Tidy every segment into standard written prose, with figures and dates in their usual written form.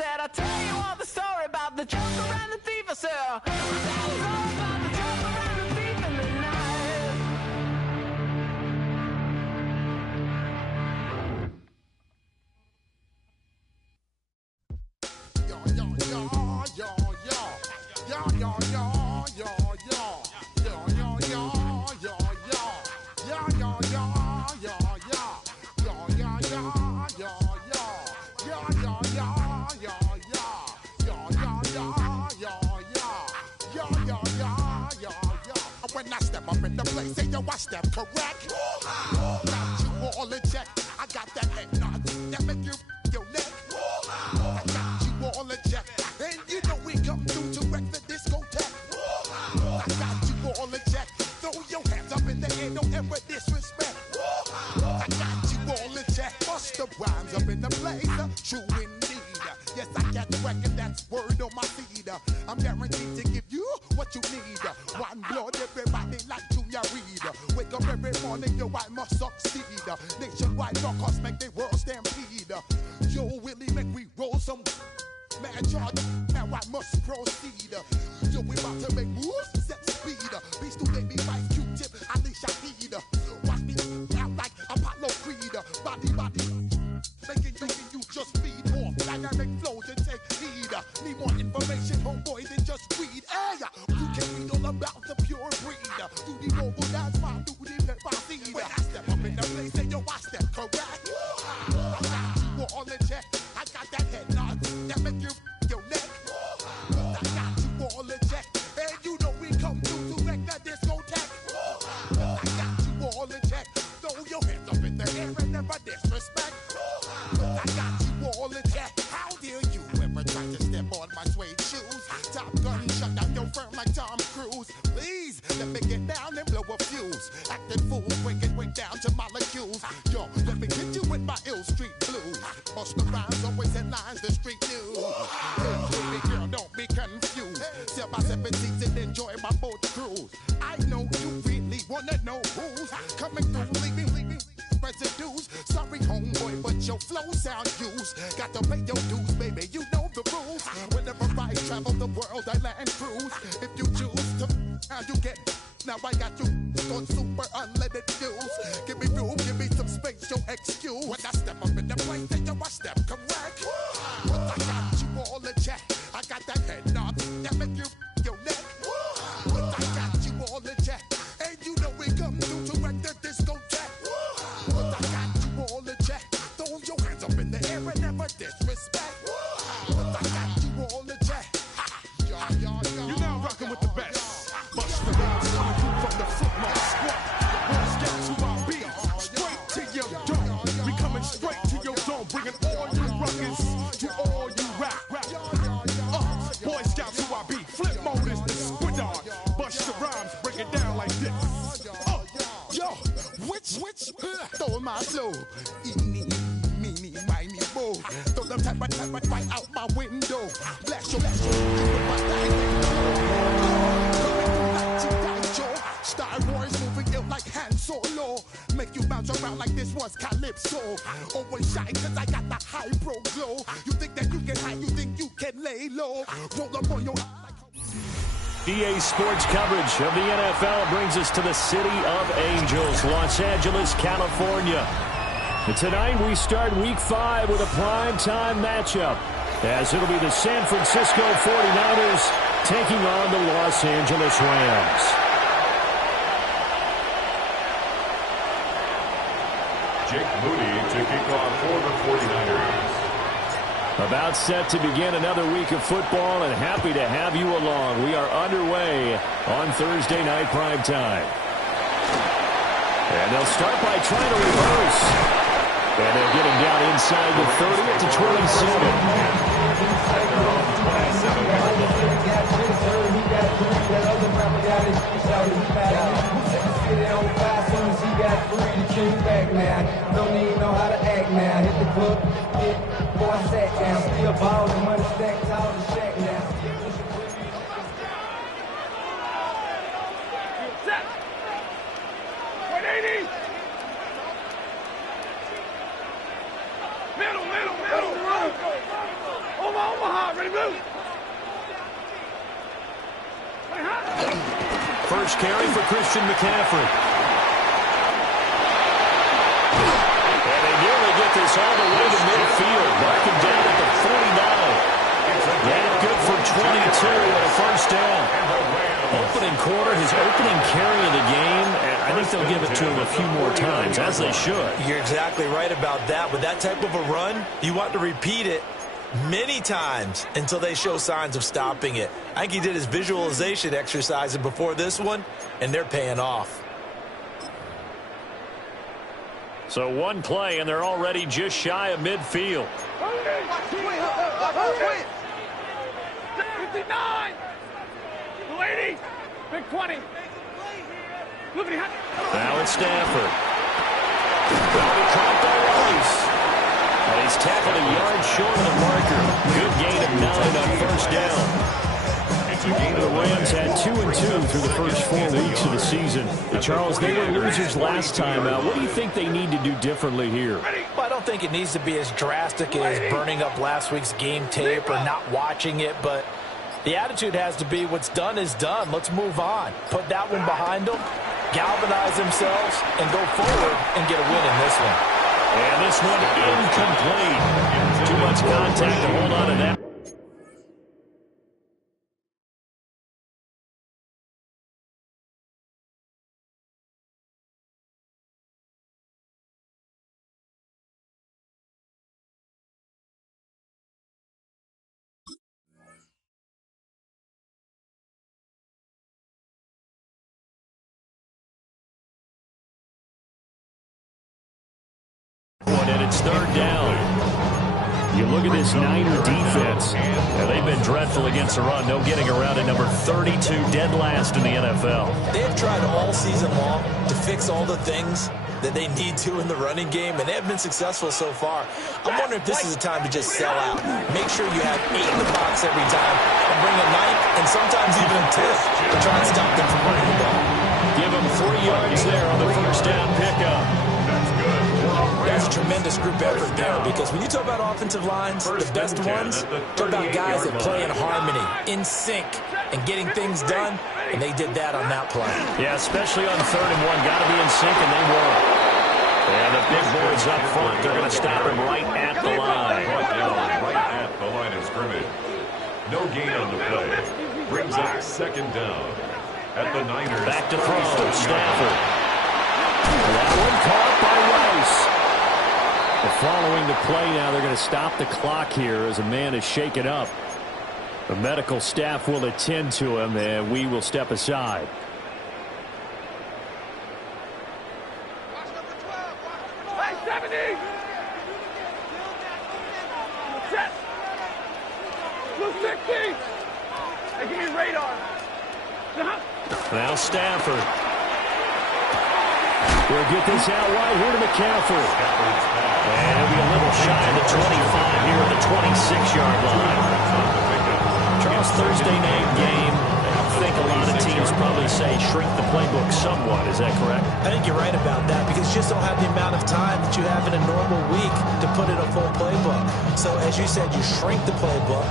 said, I'll tell you all the story about the joker and the thief. I said, I'll tell you all about the joker and the thief in the night. When I step up in the place, say yo, I step correct. Got you all in check. I got that head nod that make you your neck. I got you all in check, and you know we come through to wreck the discotheque. I got you all in check. Throw your hands up in the air, don't ever disrespect. I got you all in check. Bust the rhymes up in the place, true indeed. Yes, I got record, that's word on my feed. I'm guaranteed to give you what you need. One blood, everybody like Junior Reed. Wake up every morning, yo, I must succeed. Nationwide knockouts make the world stampede. Yo, Willie, make we roll some man charge. Now I must proceed. Yo, we about to make moves, set speed. Beast to baby, Vice Q-tip, Ali Shaheed. Watch me out like Apollo Creed. Body, making you just feed off dynamic flows and take heed. Need more information, homeboy, than just read. Hey, you can read all about the pure breed. Do the mobile dance, my duty, let my seed. When I step up in the place, say yo, I step correct. I got you all in check. I got that head nod that make you your neck. I got you all in check, and you know we come through to wreck that discotheque. I got you all in check. Throw your hands up in the air and never disrespect. I got you all in check. How dare you ever try to step on my suede shoes? Top Gun shut down your firm like Tom Cruise. Please let me get down and blow a fuse. Acting fool, breaking way down to molecules. Yo, let me hit you with my ill street blues. Bust the rhymes, always in lines, the street news. Hey, baby girl, don't be confused. Sell my 17s and enjoy my boat cruise. I know you really wanna know who's coming through, leaving residues. Sorry, homeboy, but your flow sound used. Got to pay your dues, baby, you know the rules. Whenever I travel the world, I land cruise. If you choose to, now you get. Now I got you on super unleaded fuels. Give me room, give me some space, your excuse. When I step up in the place, then yo, I step correct. But I got you all in check. I got that head nod that make you your neck. But I got you all in check, and you know we come through to wreck the discotheque. But I got you all in check. Throw your hands up in the air and never disrespect. But I got you all in check. You're now rocking with the best. Bust the rhymes coming through from the football squad. Boy Scouts who I be. Straight to your dome. We coming straight to your dome. Bringing all you ruckus to all you rap. Boy Scouts who I be. Flip mode is the squid dog. Bust the rhymes, break it down like this. Yo, which stole my flow? Eeny, meeny, miny, mo. Throw them type right out my window. Blast your Star Wars moving ill like Han Solo. Make you bounce around like this was Calypso. Always shine cause I got the high pro glow. You think that you can hide, you think you can lay low. Roll up on your EA Sports coverage of the NFL brings us to the city of Angels, Los Angeles, California. And tonight we start Week 5 with a primetime matchup, as it'll be the San Francisco 49ers taking on the Los Angeles Rams. Jake Moody to kick off for the 49ers. About set to begin another week of football, and happy to have you along. We are underway on Thursday night primetime. And they'll start by trying to reverse. And they'll get him down inside the 30 at the 27. Don't even know how to act now. Hit the club, boy, I sat down. Still ballin', money stacked tall and shack now. Omaha, ready, move. First carry for Christian McCaffrey. And they nearly get this all the way to midfield. Marking down at the 49. And good for 22 and a first down. Opening quarter, his opening carry of the game, and I think they'll give it to him a few more times, as they should. You're exactly right about that. With that type of a run, you want to repeat it many times until they show signs of stopping it. I think he did his visualization exercises before this one, and they're paying off. So one play, and they're already just shy of midfield. 59! 280! Big 20! Now it's Stafford. Caught by Rice. And he's tackled a yard short of the marker. Good gain of 9 on first down. The Rams had 2-2 through the first 4 weeks of the season. Charles, they were losers last time out. What do you think they need to do differently here? Well, I don't think it needs to be as drastic as burning up last week's game tape or not watching it, but the attitude has to be what's done is done. Let's move on. Put that one behind them, galvanize themselves, and go forward and get a win in this one. And this one incomplete. Too much contact to hold on to that. And it's third down. You look at this Niner defense. They've been dreadful against the run. No getting around at number 32, dead last in the NFL. They've tried all season long to fix all the things that they need to in the running game, and they have been successful so far. I'm wondering if this is a time to just sell out. Make sure you have 8 in the box every time and bring a 9th and sometimes even a 10th to try and stop them from running the ball. Give them 3 yards there on the first down pickup. That's a tremendous group effort there, because when you talk about offensive lines, the best ones, talk about guys that play in harmony, in sync, and getting things done, and they did that on that play. Yeah, especially on 3rd and 1. Got to be in sync, and they were. And the big boys up front, they're going to stop him right at the line. Right at the line of scrimmage. No gain on the play. Brings up second down at the Niners. Back to throw, Stafford. That one caught by Rice. Following the play now, they're going to stop the clock here as a man is shaken up. The medical staff will attend to him, and we will step aside. Hey, 70! Set! Blue 60! Hey, give me radar. Now Stafford. We'll get this out wide here to McCaffrey. And it'll be a little shy of the 25 here at the 26-yard line. Charles, Thursday night game. I think a lot of teams probably say shrink the playbook somewhat. Is that correct? I think you're right about that, because you just don't have the amount of time that you have in a normal week to put in a full playbook. So as you said, you shrink the playbook,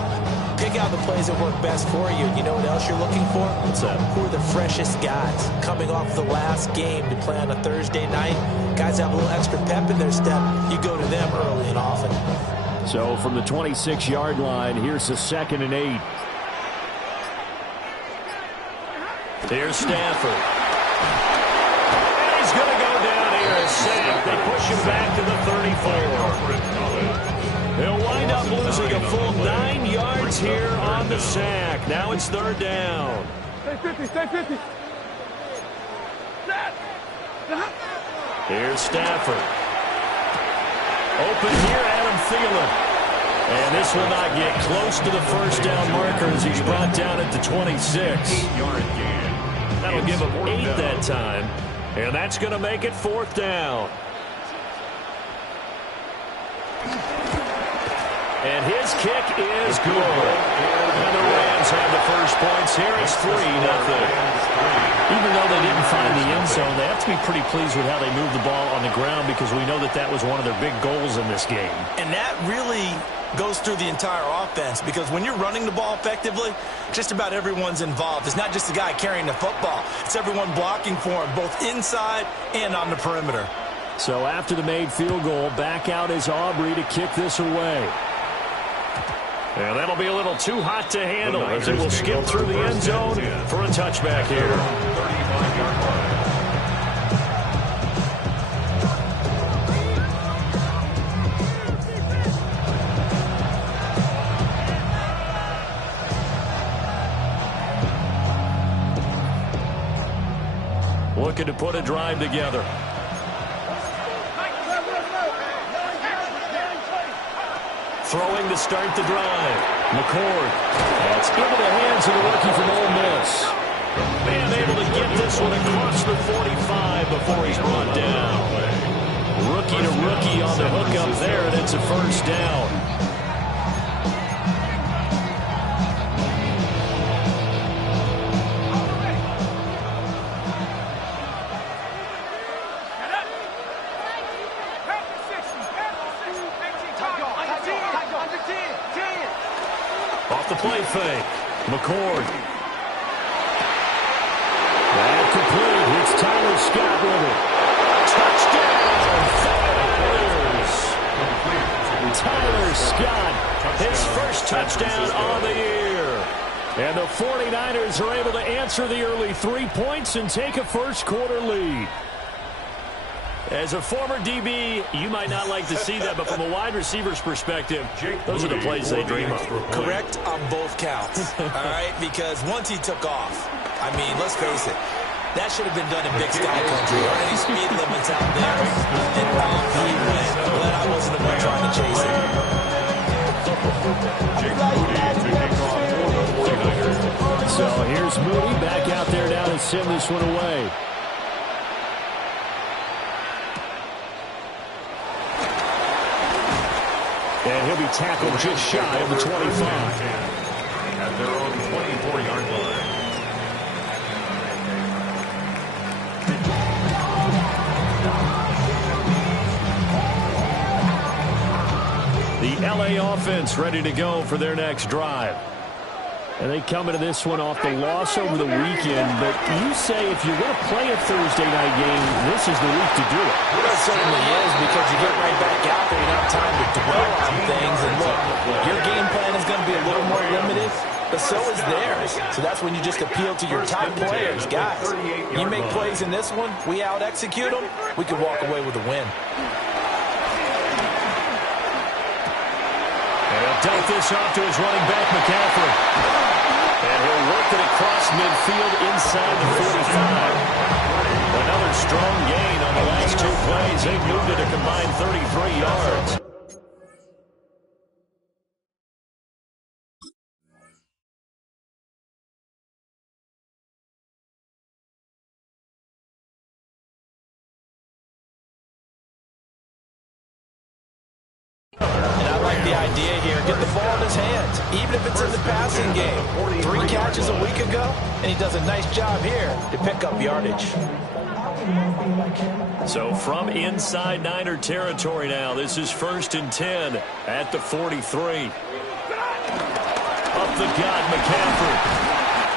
pick out the plays that work best for you. You know what else you're looking for? What's that? Who are the freshest guys coming off the last game to play on a Thursday night? Guys have a little extra pep in their step. You go to them early and often. So from the 26-yard line, here's the 2nd and 8. Here's Stafford. And he's going to go down here as safe. They push him back to the 34. He'll wind up losing a full 9 yards here on the sack. Now it's 3rd down. Stay 50, stay 50. Set! Here's Stafford. Open here, Adam Thielen. And this will not get close to the first down marker as he's brought down at the 26. 8-yard gain. That'll give him 8 that time. And that's going to make it 4th down. And his kick is good. And the Rams have the first points here. It's 3-0. Even though they didn't find the end zone, they have to be pretty pleased with how they moved the ball on the ground because we know that that was one of their big goals in this game. And that really goes through the entire offense because when you're running the ball effectively, just about everyone's involved. It's not just the guy carrying the football. It's everyone blocking for him, both inside and on the perimeter. So after the made field goal, back out is Aubrey to kick this away. And that'll be a little too hot to handle as it will skip through the end zone for a touchback here. 35-yard line. Looking to put a drive together. Throwing to start the drive. McCord. That's into the hands of the rookie from Ole Miss. Man able to get this one across the 45 before he's brought down. Rookie to rookie on the hookup there, and it's a first down. Off the play fake. McCord. That complete. It's Tyler Scott with it. Touchdown. Tyler Scott. His first touchdown on the year. And the 49ers are able to answer the early 3 points and take a first quarter lead. As a former DB, you might not like to see that, but from a wide receiver's perspective, those are the plays they dream of. Correct on both counts, all right? Because once he took off, I mean, let's face it, that should have been done in Big Sky Country. Or any speed limits out there, and off he went. I'm glad I wasn't the one trying to chase him. So here's Moody back out there now to send this one away. And he'll be tackled just shy of the 25. At their own 24-yard line. The LA offense ready to go for their next drive. And they come into this one off the loss over the weekend. But you say if you're going to play a Thursday night game, this is the week to do it. Well, it certainly is because you get right back out there. You don't have time to dwell on things. And look, your game plan is going to be a little more limited, but so is theirs. So that's when you just appeal to your top players. Guys, you make plays in this one, we out-execute them, we could walk away with a win. And he'll dump this off to his running back, McCaffrey. And he'll work it across midfield inside the 45. Another strong gain on the last 2 plays. They've moved it a combined 33 yards. And I like the idea here. Get the ball in his hands, even if it's in the passing game. 3 catches a week ago, and he does a nice job here to pick up yardage. So from inside Niner territory now, this is 1st and 10 at the 43. Up the gut, McCaffrey.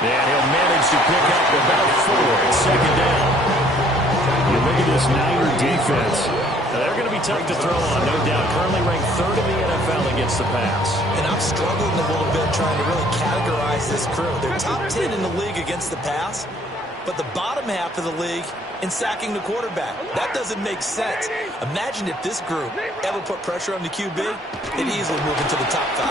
And he'll manage to pick up about 4. It's 2nd down. You look at this Niner defense. They're going to be tough to throw on, no doubt. Currently ranked 3rd in the NFL against the pass. And I'm struggling a little bit trying to really categorize this crew. They're top 10 in the league against the pass, but the bottom half of the league in sacking the quarterback. That doesn't make sense. Imagine if this group ever put pressure on the QB, they'd easily move into the top 5.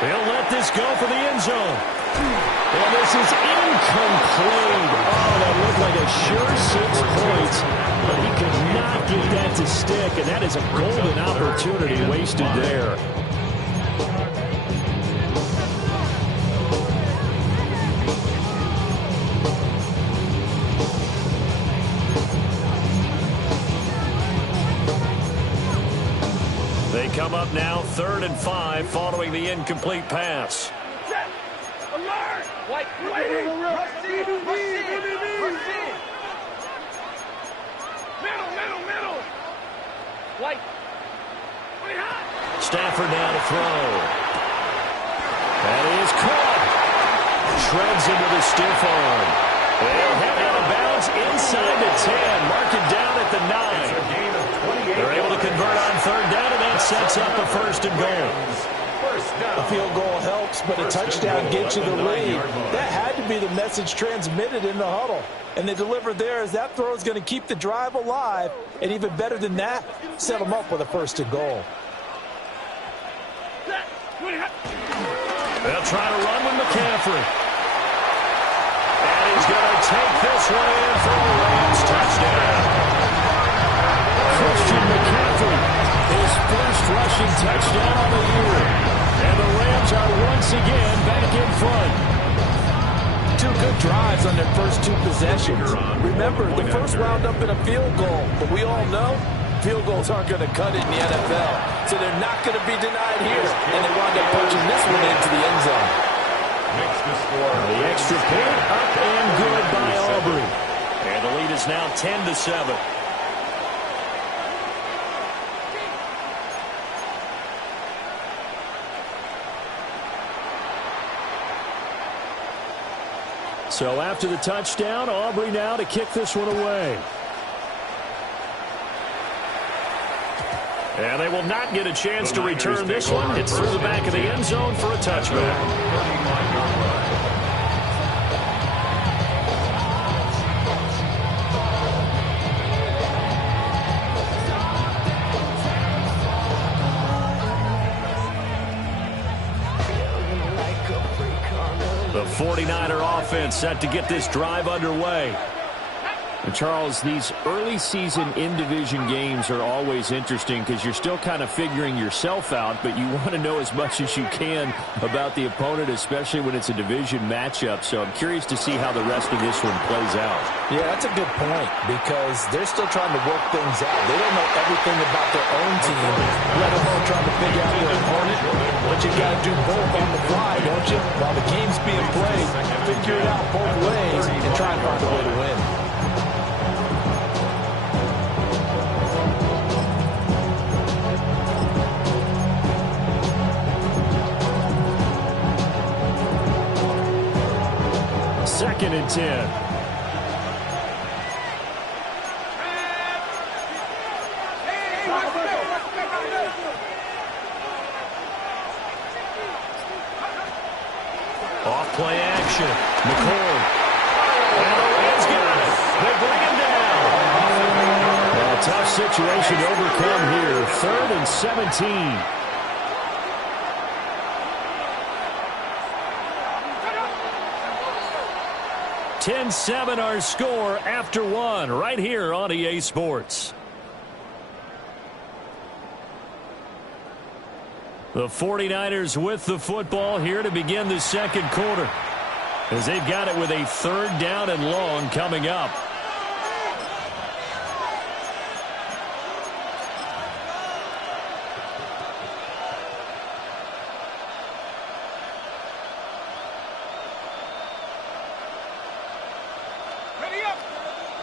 They'll let this go for the end zone. And this is incomplete. Oh, that looked like a sure 6 points, but he could not get that to stick, and that is a golden opportunity wasted there. They come up now 3rd and 5 following the incomplete pass. Alert! White, rush in. Middle. White. Stafford now to throw. That is caught. Shreds into the stiff arm. They'll head out of bounds inside the 10. Mark it down at the 9. They're able to convert on 3rd down, and that sets up a 1st and goal. A field goal helps, but a touchdown gets you the lead. That had to be the message transmitted in the huddle. And they delivered there as that throw is going to keep the drive alive. And even better than that, set them up with a 1st and goal. They'll try to run with McCaffrey. And he's going to take this one in for the Rams touchdown. Christian McCaffrey, his first rushing touchdown on the year. And the Rams are once again back in front. 2 good drives on their first 2 possessions. Remember, the first wound up in a field goal, but we all know field goals aren't going to cut it in the NFL, so they're not going to be denied here, and they wound up punching this one into the end zone. The extra point up and good by Aubrey. And the lead is now 10-7. So after the touchdown, Aubrey now to kick this one away. And they will not get a chance to return this one. It's through the back of the end zone for a touchback. The 49er offense set to get this drive underway. And Charles, these early season in-division games are always interesting because you're still kind of figuring yourself out, but you want to know as much as you can about the opponent, especially when it's a division matchup. So I'm curious to see how the rest of this one plays out. Yeah, that's a good point because they're still trying to work things out. They don't know everything about their own team, let alone trying to figure out their opponent. But you got to do both on the fly, don't you? While the game's being played, figure it out both ways and try and find a way to win. Second and 10. Off play action. McCord. And the Rams got it. They bring him down. A tough situation to overcome here. 3rd and 17. 10-7 our score after 1 right here on EA Sports. The 49ers with the football here to begin the second quarter as they've got it with a 3rd down and long coming up.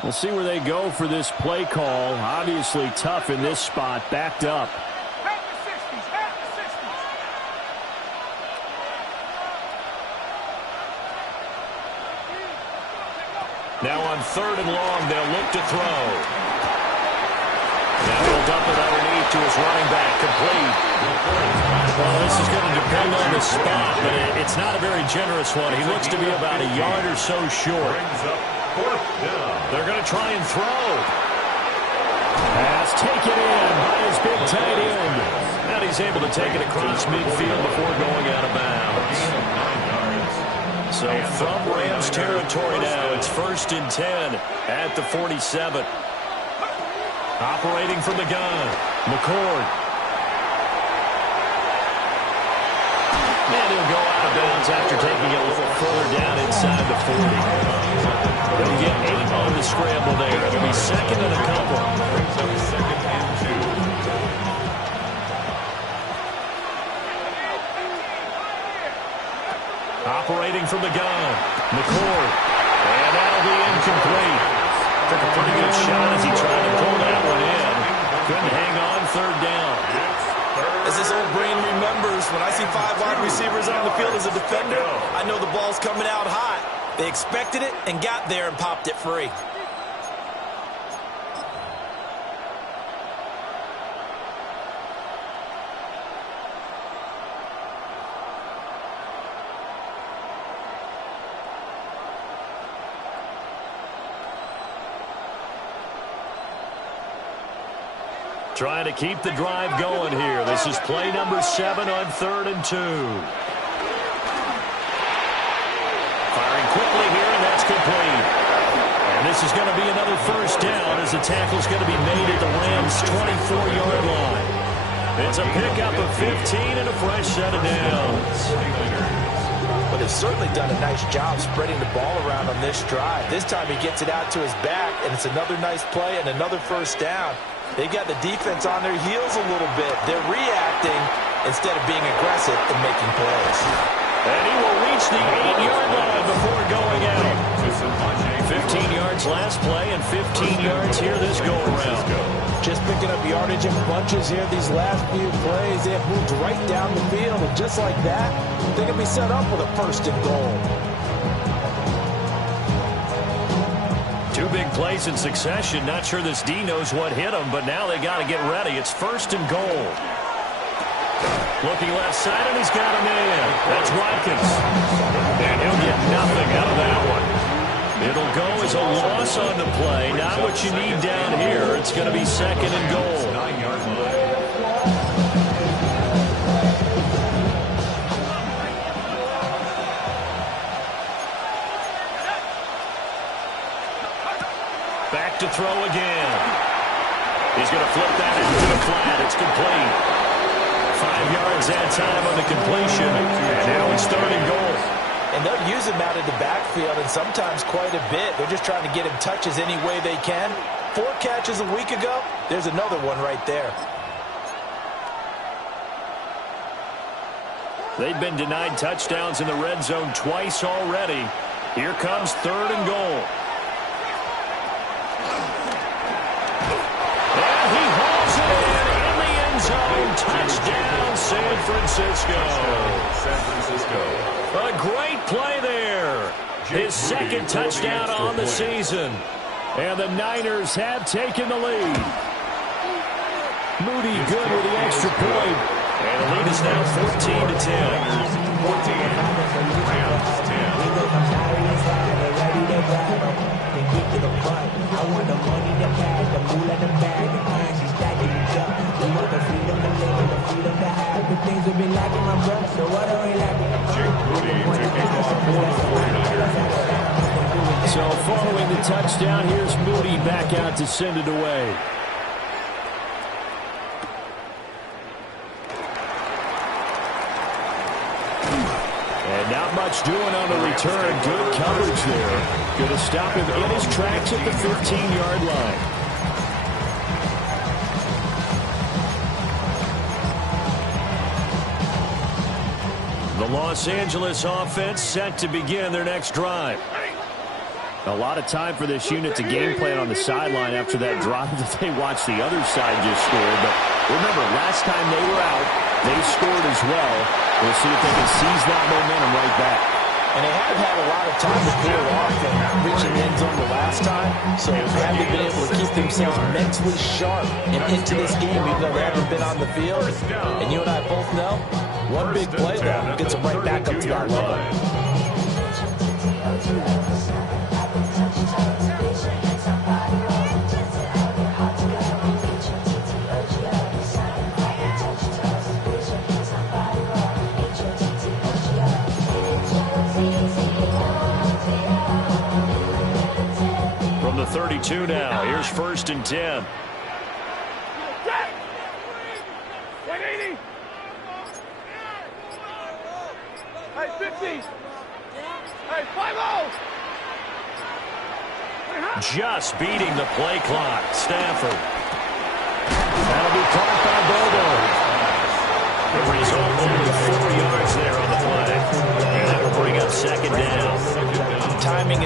We'll see where they go for this play call. Obviously tough in this spot, backed up. Now on 3rd and long, they'll look to throw. Now he'll dump it underneath to his running back, complete. Well, this is going to depend on the spot, but it's not a very generous one. He looks to be about a yard or so short. They're going to try and throw. Pass taken in by his big tight end. And he's able to take it across midfield before going out of bounds. So from Rams territory now, it's 1st and 10 at the 47. Operating from the gun, McCord. And he'll go out of bounds after taking it a little further down inside the 40. They'll get 8 on the scramble there. It'll be 2nd and a couple. Separating from the gun. McCord. And that'll be incomplete. Took a pretty good shot as he tried to pull that one in. Couldn't hang on, third down. As this old brain remembers, when I see 5 wide receivers on the field as a defender, I know the ball's coming out hot. They expected it and got there and popped it free. Trying to keep the drive going here. This is play number 7 on 3rd and 2. Firing quickly here, and that's complete. And this is going to be another first down as the tackle's going to be made at the Rams' 24-yard line. It's a pickup of 15 and a fresh set of downs. But they've certainly done a nice job spreading the ball around on this drive. This time he gets it out to his back, and it's another nice play and another first down. They've got the defense on their heels a little bit. They're reacting instead of being aggressive and making plays. And he will reach the 8-yard line before going out. 15 yards last play and 15 yards here this go-around. Just picking up yardage in bunches here these last few plays. They have moved right down the field, and just like that, they're going to be set up with a first and goal. 2 big plays in succession. Not sure this D knows what hit him, but now they got to get ready. It's first and goal. Looking left side, and he's got him in. That's Watkins. And he'll get nothing out of that one. It'll go as a loss on the play. Not what you need down here. It's going to be second and goal. 9-yard line. Back to throw again. He's going to flip that into the flat. It's complete. 5 yards that time on the completion. And now it's third and goal. And they'll use him out of the backfield, and sometimes quite a bit. They're just trying to get him touches any way they can. 4 catches a week ago. There's another one right there. They've been denied touchdowns in the red zone twice already. Here comes third and goal. And he hauls it in the end zone. Touchdown, San Francisco. San Francisco. A great play there. His second touchdown on the season. And the Niners have taken the lead. Moody good with the extra point. And the lead is now 14 to 10. 14. Rams 10. So following the touchdown, here's Moody back out to send it away. And not much doing on the return. Good coverage there. Going to stop him in his tracks at the 15-yard line. The Los Angeles offense set to begin their next drive. A lot of time for this unit to game plan on the sideline after that drive that they watched the other side just score. But remember, last time they were out, they scored as well. We'll see if they can seize that momentum right back. And they haven't had a lot of time to cool off from reaching the end zone the last time. So have they been able to keep themselves mentally sharp and into this game even though they haven't been on the field? And you and I both know, one big play though gets them right back up to that level. From the 32 now, here's first and 10. Hey, 50. Hey, 5-0. Just beating the play clock. Stafford. That'll be caught by Bobo. The result, only 4 yards there on the play. And that will bring up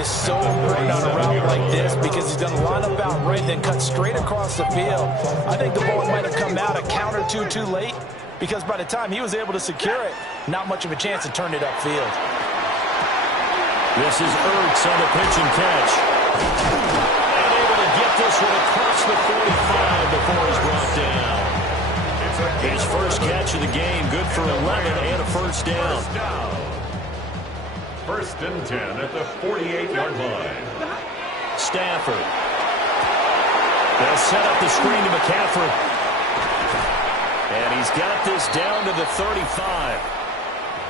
is so important on a route like this because he's going to line up out right, then cut straight across the field. I think the ball might have come out a count or two too late because by the time he was able to secure it, not much of a chance to turn it upfield. This is Ertz on the pitch and catch. And able to get this one across the 45 before he's brought down. His first catch of the game, good for 11 and a first down. First and 10 at the 48-yard line. Stafford. They'll set up the screen to McCaffrey. And he's got this down to the 35.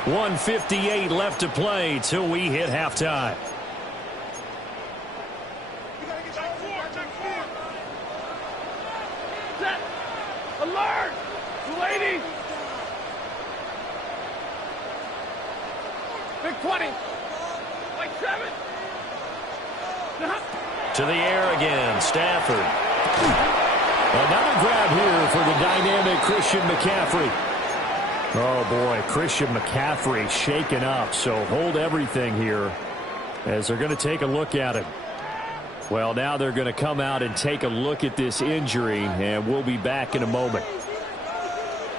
1:58 left to play till we hit halftime. Set. Alert! 280. Big 20. Like 7. To the air again, Stafford. Another grab here for the dynamic Christian McCaffrey. Oh, boy, Christian McCaffrey shaken up, so hold everything here as they're going to take a look at it. Well, now they're going to come out and take a look at this injury, and we'll be back in a moment.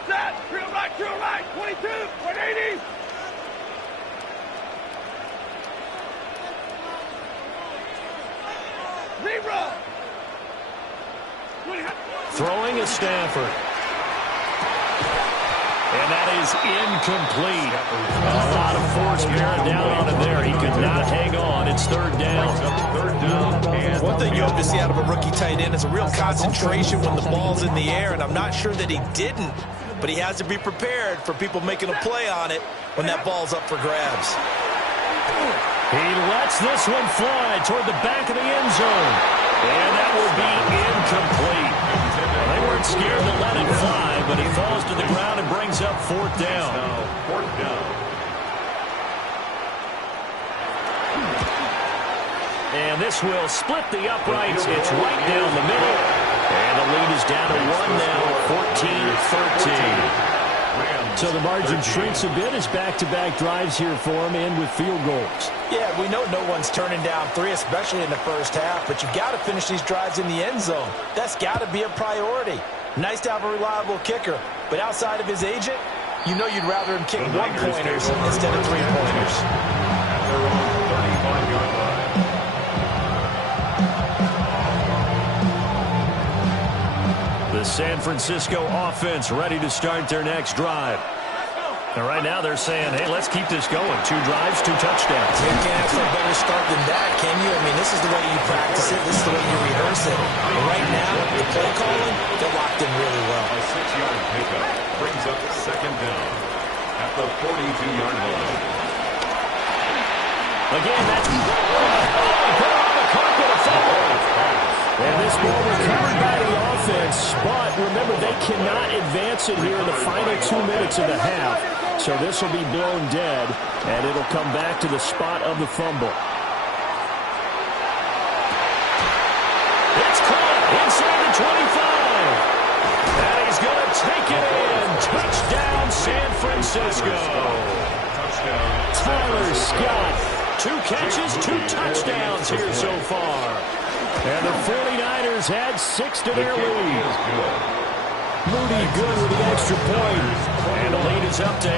Set. Drill right, 22, 180. Zero. Throwing a Stafford. And that is incomplete. A lot of force bearing down on him there. He could not hang on. It's third down. One thing you hope to see out of a rookie tight end is a real concentration when the ball's in the air, and I'm not sure that he didn't, but he has to be prepared for people making a play on it when that ball's up for grabs. He lets this one fly toward the back of the end zone. And that will be incomplete. Well, they weren't scared to let it fly, but it falls to the ground and brings up fourth down. Fourth down. And this will split the uprights. It's right down the middle. And the lead is down to 1 now, 14-13. So the margin shrinks a bit as back-to-back drives here for him and with field goals. Yeah, we know no one's turning down 3, especially in the first half, but you've got to finish these drives in the end zone. That's got to be a priority. Nice to have a reliable kicker, but outside of his agent, you know you'd rather him kick 1-pointers instead of 3-pointers. At their own 35-yard line. The San Francisco offense ready to start their next drive. And right now they're saying, hey, let's keep this going. 2 drives, 2 touchdowns. You can't ask for a better start than that, can you? I mean, this is the way you practice it. This is the way you rehearse it. But right now, the play calling, they're locked in really well. A 6-yard pickup brings up second down at the 42-yard line. Again, that's put on the carpet a fumble. And this ball recovered by the offense, but remember, they cannot advance it here in the final 2 minutes of the half. So this will be blown dead, and it'll come back to the spot of the fumble. It's caught inside the 25. And he's going to take it in. Touchdown, San Francisco. Tyler Scott, 2 catches, 2 touchdowns here so far. And the 49ers had 6 to their lead. Moody good with the extra point. And the lead is up to 8.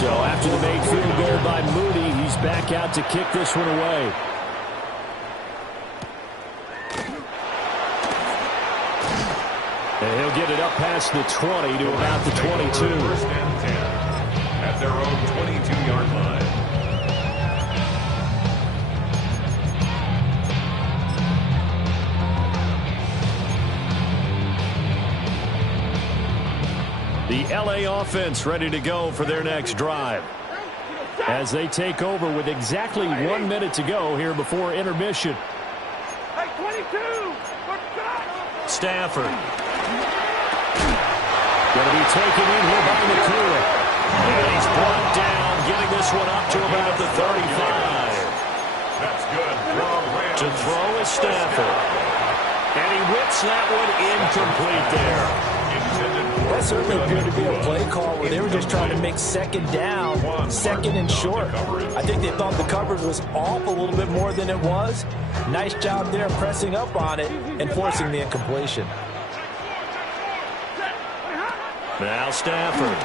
So after the made field goal by Moody, he's back out to kick this one away. And he'll get it up past the 20 to about the 22. First and 10 at their own 22-yard line. The LA offense ready to go for their next drive as they take over with exactly 1 minute to go here before intermission. Hey, 22. Stafford. Going to be taken in here by McCoy. And he's brought down, getting this one up to about the 35. That's good. To throw is Stafford. And he whips that one incomplete there. Intended That certainly appeared to be a play call where they were just trying to make second down, second and short. I think they thought the coverage was off a little bit more than it was. Nice job there pressing up on it and forcing the incompletion. Now Stafford.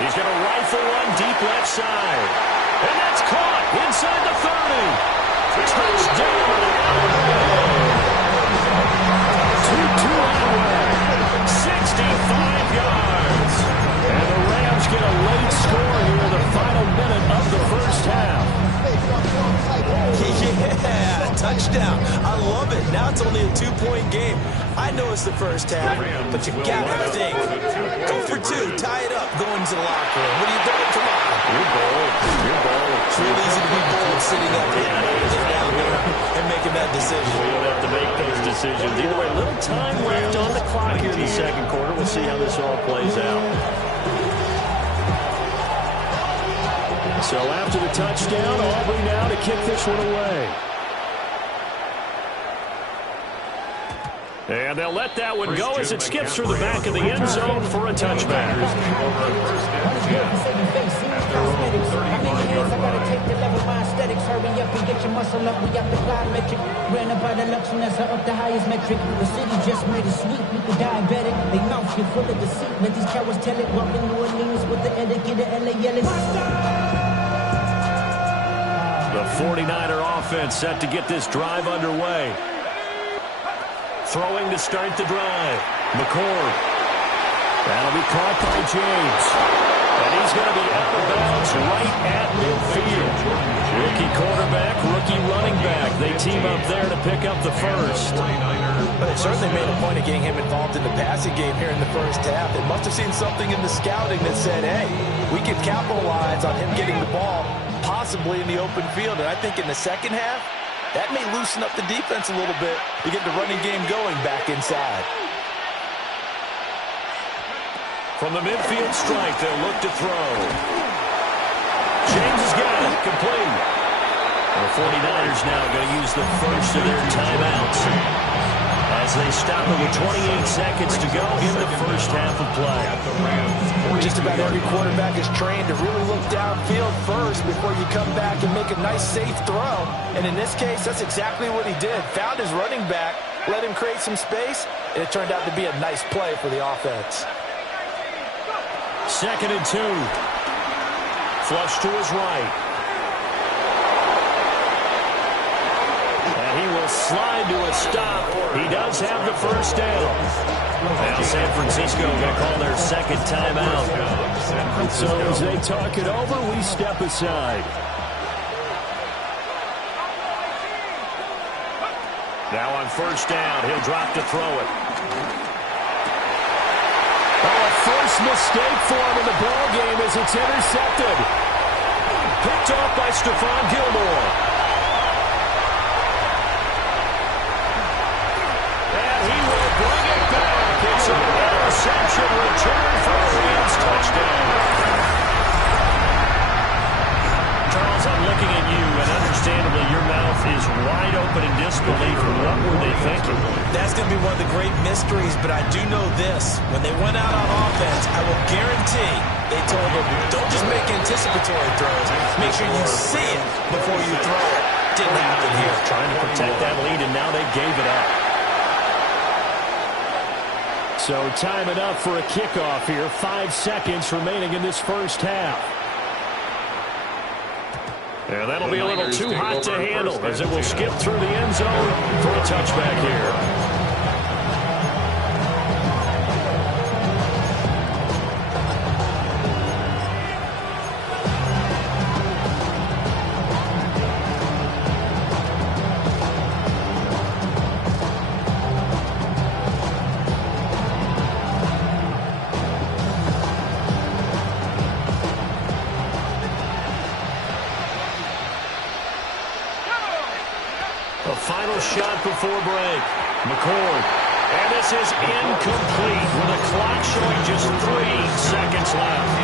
He's going to rifle one deep left side. And that's caught inside the 30. Touchdown. 2-2 on the way. 65 yards. And the Rams get a late score here in the final minute of the first half. Yeah, touchdown. I love it. Now it's only a 2-point game. I know it's the first half, but you got to think. Go for two, tie it up, go into the locker room. What are you doing? Come on. You're bold. You're bold. It's real easy to be bold sitting up here down there and making that decision. We don't have to make those decisions. Either way, little time left on the clock here in the second quarter. We'll see how this all plays out. So after the touchdown, Aubrey now to kick this one away. And they'll let that one go as it skips through the back of the end zone for a touchback. Hurry up and get your muscle up. We got the plyometric. Ran about the luxury, that's up the highest metric. The city just made it sweet. You could diabetic. They mouth you full of deceit. Let these cowards tell it. Walking New Orleans with the etiquette of LA yelling. The 49er offense set to get this drive underway. Throwing to start the drive. McCord. That'll be caught by James. And he's going to be out of bounds right at midfield. Rookie quarterback, rookie running back. They team up there to pick up the first. But they certainly made a point of getting him involved in the passing game here in the first half. They must have seen something in the scouting that said, hey, we can capitalize on him getting the ball, possibly in the open field. And I think in the second half, that may loosen up the defense a little bit to get the running game going back inside. From the midfield strike, they'll look to throw. James has got it. Complete. The 49ers now going to use the first of their timeouts as they stop it with 28 seconds to go in the first half of play. Just about every quarterback is trained to really look downfield first before you come back and make a nice, safe throw. And in this case, that's exactly what he did. Found his running back, let him create some space, and it turned out to be a nice play for the offense. 2nd and 2. Flush to his right. And he will slide to a stop. He does have the first down. Now San Francisco going to call their second timeout. So as they talk it over, we step aside. Now on first down, he'll drop to throw it. First mistake for him in the ball game as it's intercepted. Picked off by Stephon Gilmore. And he will bring it back. It's an interception return for a Rams touchdown. Charles, I'm looking at you, and understandably your mouth is wide open in disbelief. What were they thinking? That's going to be one of the great mysteries, but I do know this. When they went out on offense, I will guarantee they told them, don't just make anticipatory throws. Make sure you see it before you throw it. Didn't happen here. Trying to protect that lead, and now they gave it up. So time enough for a kickoff here. 5 seconds remaining in this first half. And that'll be a little too hot to handle as it will skip through the end zone for a touchback here. Final shot before break. McCord. And this is incomplete with the clock showing just 3 seconds left.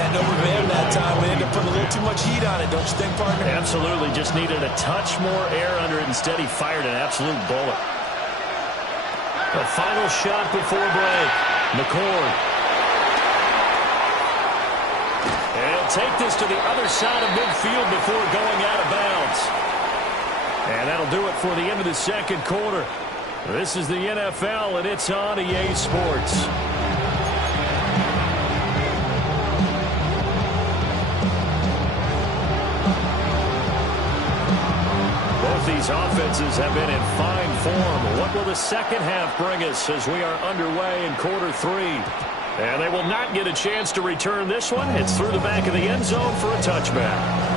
Had no revamp that time. We ended up putting a little too much heat on it, don't you think, partner? Absolutely. Just needed a touch more air under it. Instead, he fired an absolute bullet. The final shot before break. McCord. And he'll take this to the other side of midfield before going out of bounds. And that'll do it for the end of the second quarter. This is the NFL, and it's on EA Sports. Both these offenses have been in fine form. What will the second half bring us as we are underway in quarter three? And they will not get a chance to return this one. It's through the back of the end zone for a touchback.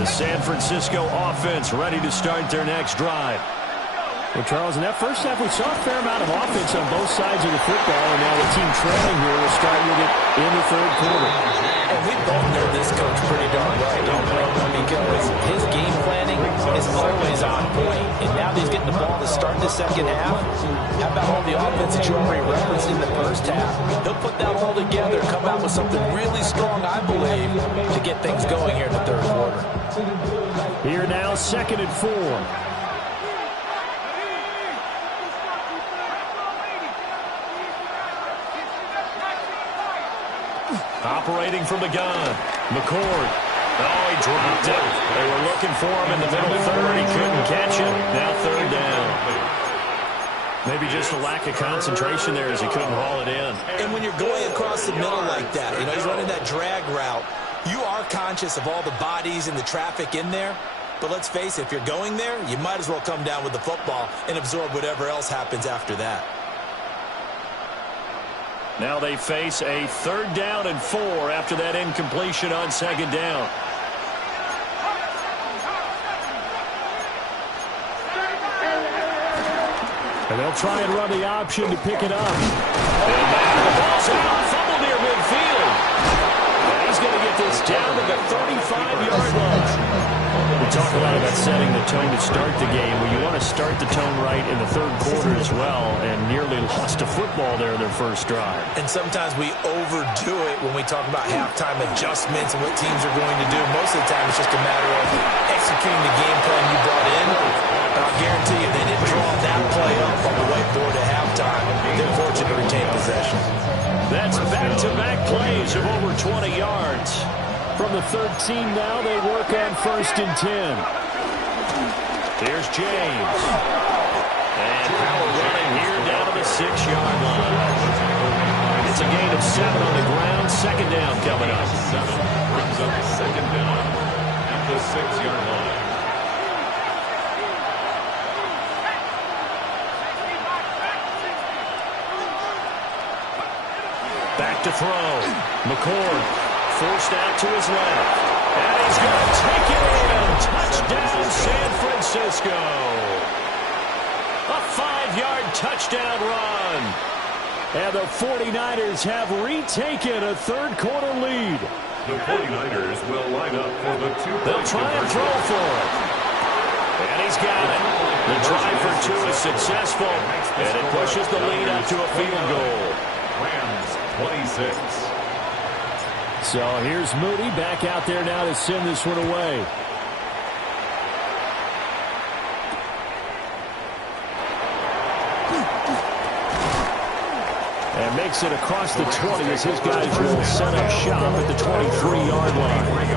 San Francisco offense ready to start their next drive. Well, Charles, in that first half, we saw a fair amount of offense on both sides of the football, and now the team trailing here will start with it in the third quarter. And we both know this coach pretty darn well, don't we? Because his game planning is always on point, and now he's getting the ball to start the second half. How about all the offense that you already referenced in the first half? He'll put that all together, come out with something really strong, I believe, to get things going here in the third quarter. Here now, 2nd and 4. Operating from the gun. McCord. Oh, he dropped it. They were looking for him in the middle third. He couldn't catch him. Now third down. Maybe just a lack of concentration there as he couldn't haul it in. And when you're going across the middle like that, you know, he's running that drag route, you are conscious of all the bodies and the traffic in there. But let's face it, if you're going there, you might as well come down with the football and absorb whatever else happens after that. Now they face a 3rd down and 4 after that incompletion on 2nd down. And they'll try and run the option to pick it up. And now the ball's out, fumble near midfield. And he's going to get this down to the 35-yard line. We talk a lot about setting the tone to start the game. Well, you want to start the tone right in the third quarter as well, and nearly lost a football there in their first drive. And sometimes we overdo it when we talk about halftime adjustments and what teams are going to do. Most of the time, it's just a matter of executing the game plan you brought in. And I'll guarantee you, they didn't draw that play up on the whiteboard at halftime. They're fortunate to retain possession. That's back-to-back plays of over 20 yards. From the 13 now, they work on 1st and 10. Here's James. And power running here down to the 6-yard line. It's a gain of 7 on the ground. 2nd down coming up. 7 brings up 2nd down at the 6-yard line. Back to throw. McCord. Forced out to his left. And he's going to take it in. Touchdown, San Francisco. A 5-yard touchdown run. And the 49ers have retaken a third quarter lead. The 49ers will line up for the 2-point They'll try and throw for it. And he's got it. The try for 2 is successful. And it pushes the lead up to a field goal. Rams 26. So here's Moody back out there now to send this one away. And makes it across the 20 as his guys will set up shop at the 23-yard line.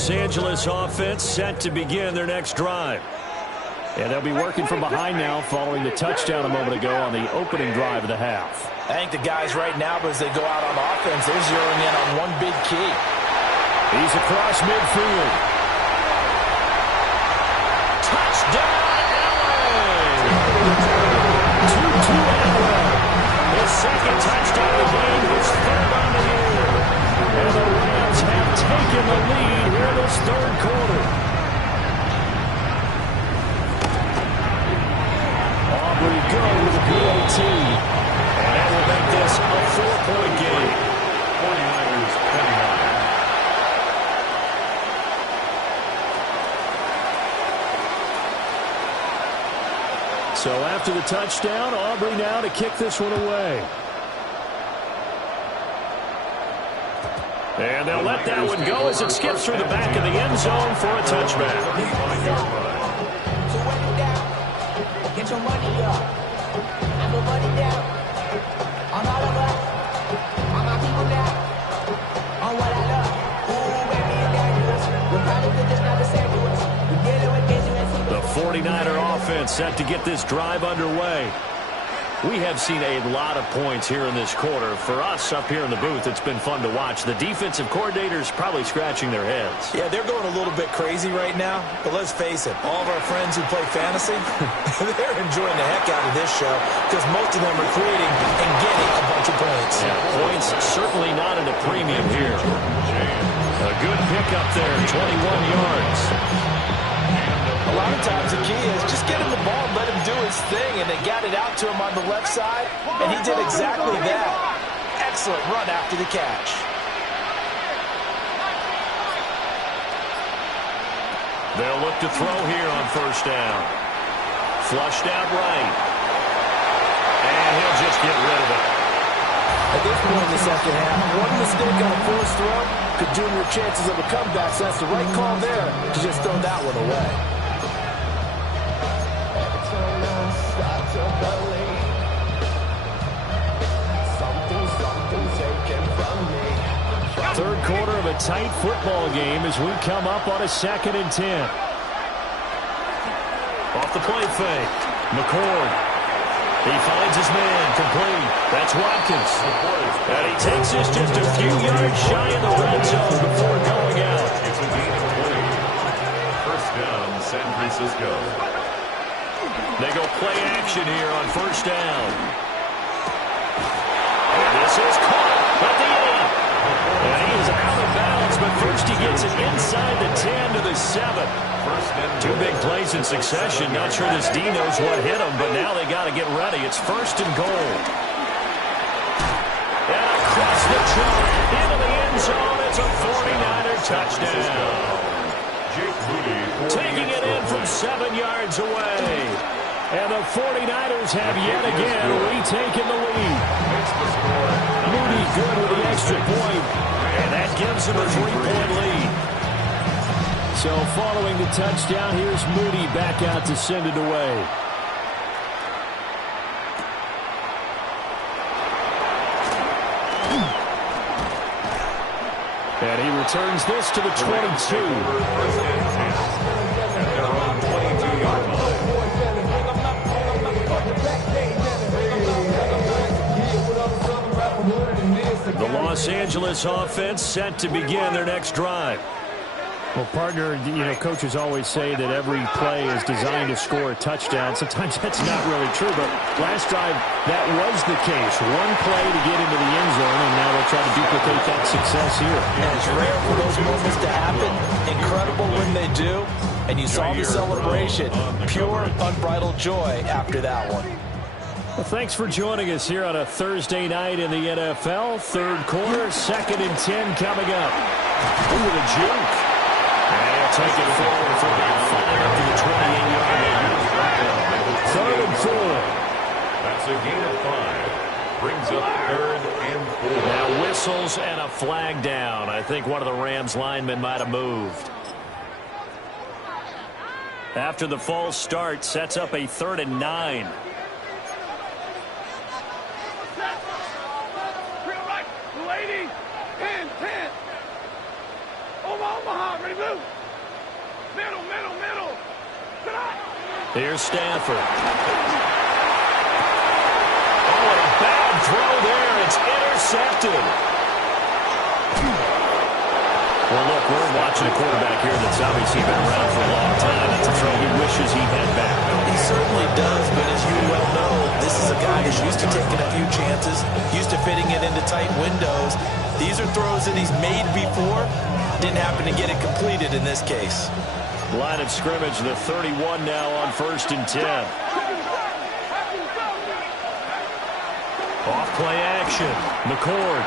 Los Angeles offense set to begin their next drive. And they'll be working from behind now following the touchdown a moment ago on the opening drive of the half. I think the guys right now, as they go out on offense, they're zeroing in on one big key. He's across midfield. Touchdown, LA! 2-2 Allen. His second touchdown of the game, his third on the year. And the Rams have taken the lead here in this third quarter. Aubrey go with the PAT. And that will make this a 4-point game. 49ers 29. So after the touchdown, Aubrey now to kick this one away. And they'll let that one go as it skips through the back of the end zone for a touchback. Get your money up. I put money down. On all of us. On my people now. On what I love. Ooh, baby, it's dangerous. We're probably good, just not the same to us. We're dealing with dangerous. The 49er offense set to get this drive underway. We have seen a lot of points here in this quarter. For us up here in the booth, it's been fun to watch. The defensive coordinators probably scratching their heads. Yeah, they're going a little bit crazy right now. But let's face it, all of our friends who play fantasy, they're enjoying the heck out of this show because most of them are creating and getting a bunch of points. Yeah, points certainly not at a premium here. A good pickup there, 21 yards. A lot of times the key is just get him the ball and let him do his thing, and they got it out to him on the left side, and he did exactly that. Excellent run after the catch. They'll look to throw here on first down. Flushed out right. And he'll just get rid of it. At this point in the second half, one mistake on a forced throw could doom your chances of a comeback, so that's the right call there to just throw that one away. Third quarter of a tight football game as we come up on a 2nd and 10. Off the play fake. McCord. He finds his man complete. That's Watkins. And he takes this just a few yards shy of the red zone before going out. It's a gain of 20. First down, San Francisco. They go play action here on first down. And this is caught at the end. And he is out of bounds, but first he gets it inside the 10 to the 7. Two big plays in succession. Not sure this D knows what hit him, but now they got to get ready. It's 1st and goal. And across the chalk into the end zone. It's a 49er touchdown. Taking it in from 7 yards away. And the 49ers have yet again retaken the lead. Moody good with the extra point. And that gives him a 3-point lead. So following the touchdown, here's Moody back out to send it away. And he returns this to the 22. The Los Angeles offense set to begin their next drive. Well, partner, coaches always say that every play is designed to score a touchdown. Sometimes that's not really true, but last drive, that was the case. One play to get into the end zone, and now they'll try to duplicate that success here. And it's rare for those moments to happen. Incredible when they do. And you saw the celebration. Pure, unbridled joy after that one. Well, thanks for joining us here on a Thursday night in the NFL. Third quarter, 2nd and 10 coming up. Ooh, the juke. And he'll take it forward for about 5 after the 28-yard line. 3rd and 4. That's a gain of 5. Brings up 3rd and 4. Now whistles and a flag down. I think one of the Rams linemen might have moved. After the false start, sets up a 3rd and 9. Omaha, ready, move. Here's Stanford. Oh, what a bad throw there. It's intercepted. Well, look, we're watching a quarterback here that's obviously been around for a long time. That's a throw he wishes he had back. He certainly does, but as you well know, this is a guy that's used to taking a few chances, used to fitting it into tight windows. These are throws that he's made before. Didn't happen to get it completed in this case. Line of scrimmage, the 31 now on 1st and 10. Off play action. McCord.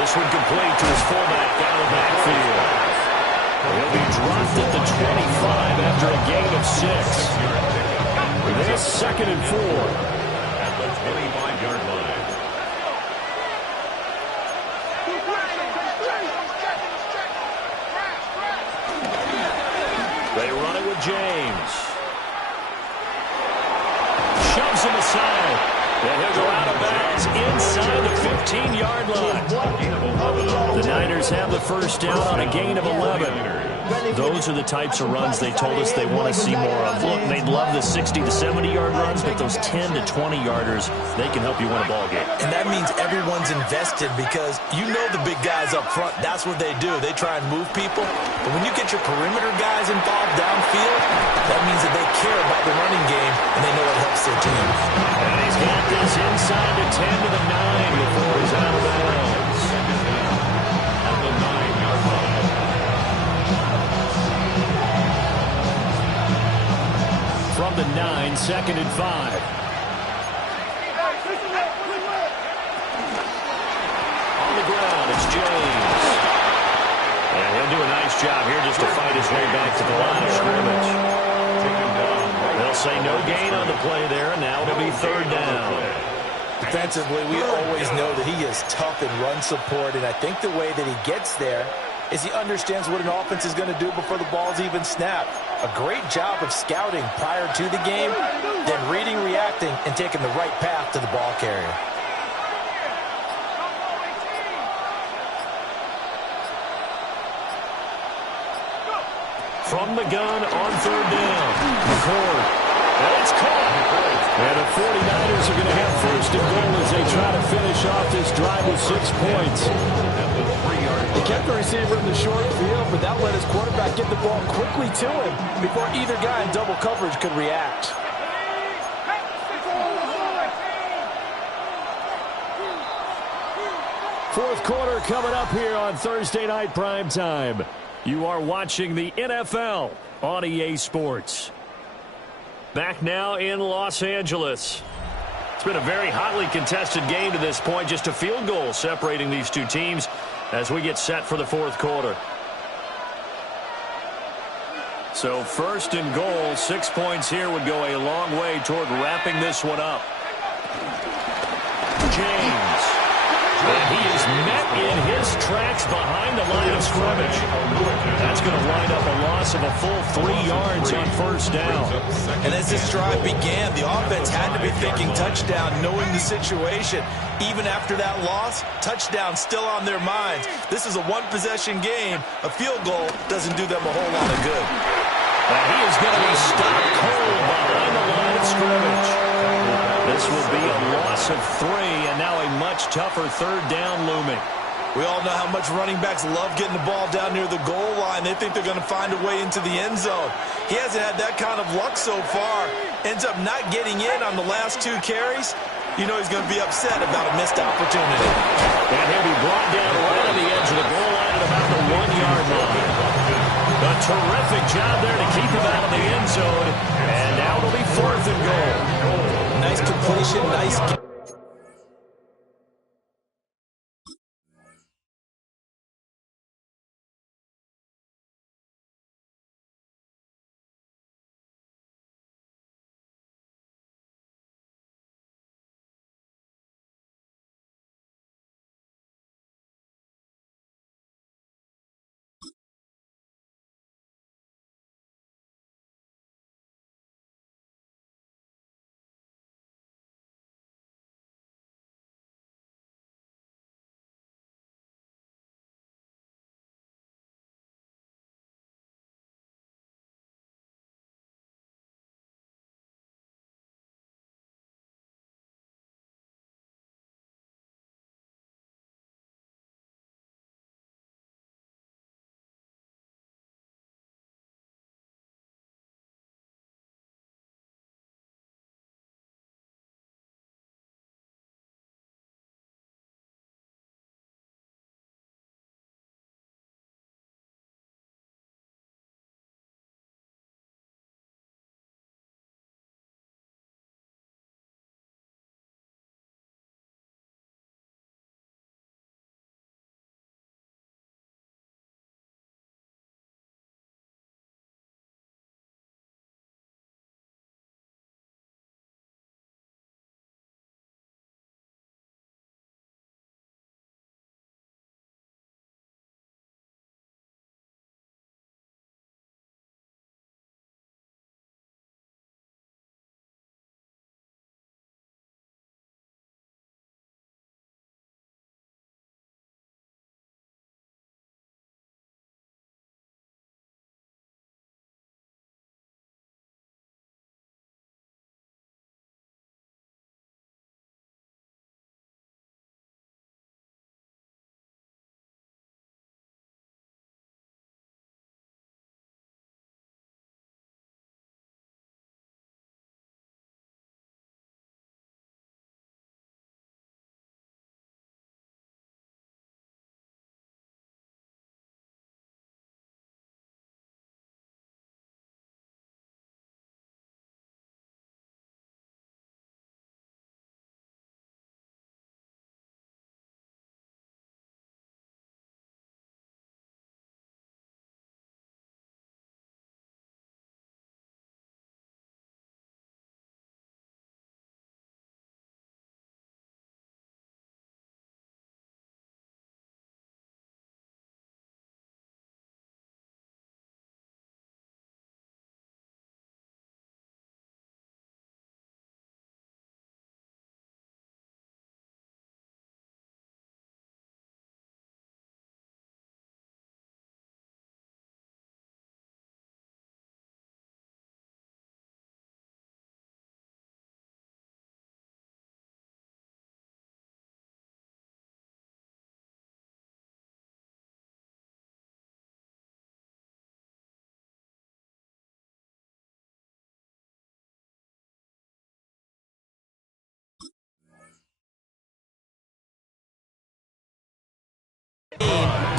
This one complete to his fullback out of the backfield. He'll be dropped at the 25 after a gain of 6. This 2nd and 4. At the 25-yard line. They run it with James. Shoves him aside. And he'll go out of bounds inside the 15-yard line. The Niners have the first down on a gain of 11. Those are the types of runs they told us they want to see more of. Look, they'd love the 60 to 70-yard runs, but those 10 to 20-yarders, they can help you win a ball game. And that means everyone's invested because you know the big guys up front, that's what they do. They try and move people. But when you get your perimeter guys involved downfield, that means that they care about the running game and they know it helps their team. And he's got this inside the 10 to the 9 before he's out of bounds. At the 9-yard line. From the 9, 2nd and 5. On the ground, it's James. And he'll do a nice job here just to fight his way back to the line of scrimmage. They'll say no gain on the play there, and now it'll be 3rd down. Defensively, we always know that he is tough in run support, and I think the way that he gets there is he understands what an offense is going to do before the ball's even snapped. A great job of scouting prior to the game, then reading, reacting, and taking the right path to the ball carrier. From the gun on 3rd down. McCord. And it's caught. And the 49ers are going to have 1st and goal as they try to finish off this drive with 6 points. He kept the receiver in the short field, but that let his quarterback get the ball quickly to him before either guy in double coverage could react. Fourth quarter coming up here on Thursday Night Primetime. You are watching the NFL on EA Sports. Back now in Los Angeles. It's been a very hotly contested game to this point. Just a field goal separating these two teams as we get set for the fourth quarter. So 1st and goal, 6 points here would go a long way toward wrapping this one up. James. And he is met in his tracks behind the line of scrimmage. That's going to wind up a loss of a full 3 yards on 1st down. And as this drive began, the offense had to be thinking touchdown, knowing the situation. Even after that loss, touchdown still on their minds. This is a one-possession game. A field goal doesn't do them a whole lot of good. And he is going to be stopped cold behind the line of scrimmage. This will be a loss of 3, and now a much tougher 3rd down looming. We all know how much running backs love getting the ball down near the goal line. They think they're going to find a way into the end zone. He hasn't had that kind of luck so far. Ends up not getting in on the last 2 carries. You know he's going to be upset about a missed opportunity. And he'll be brought down right on the edge of the goal line at about the 1-yard line. A terrific job there to keep him out of the end zone. And now it'll be 4th and goal. Nice completion, nice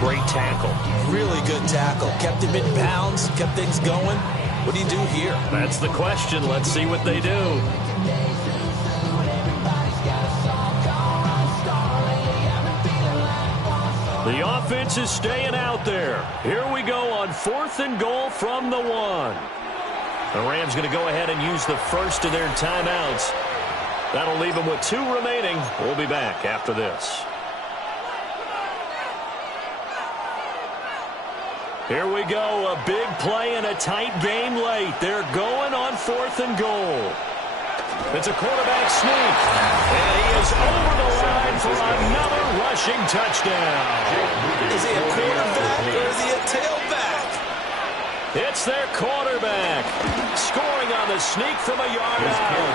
great tackle. Really good tackle. Kept him in bounds, kept things going. What do you do here? That's the question. Let's see what they do. The offense is staying out there. Here we go on 4th and goal from the 1. The Rams going to go ahead and use the first of their timeouts. That'll leave them with 2 remaining. We'll be back after this. Here we go. A big play and a tight game late. They're going on 4th and goal. It's a quarterback sneak. And he is over the line for another rushing touchdown. Is he a quarterback or is he a tailback? It's their quarterback. Scoring on the sneak from a yard out.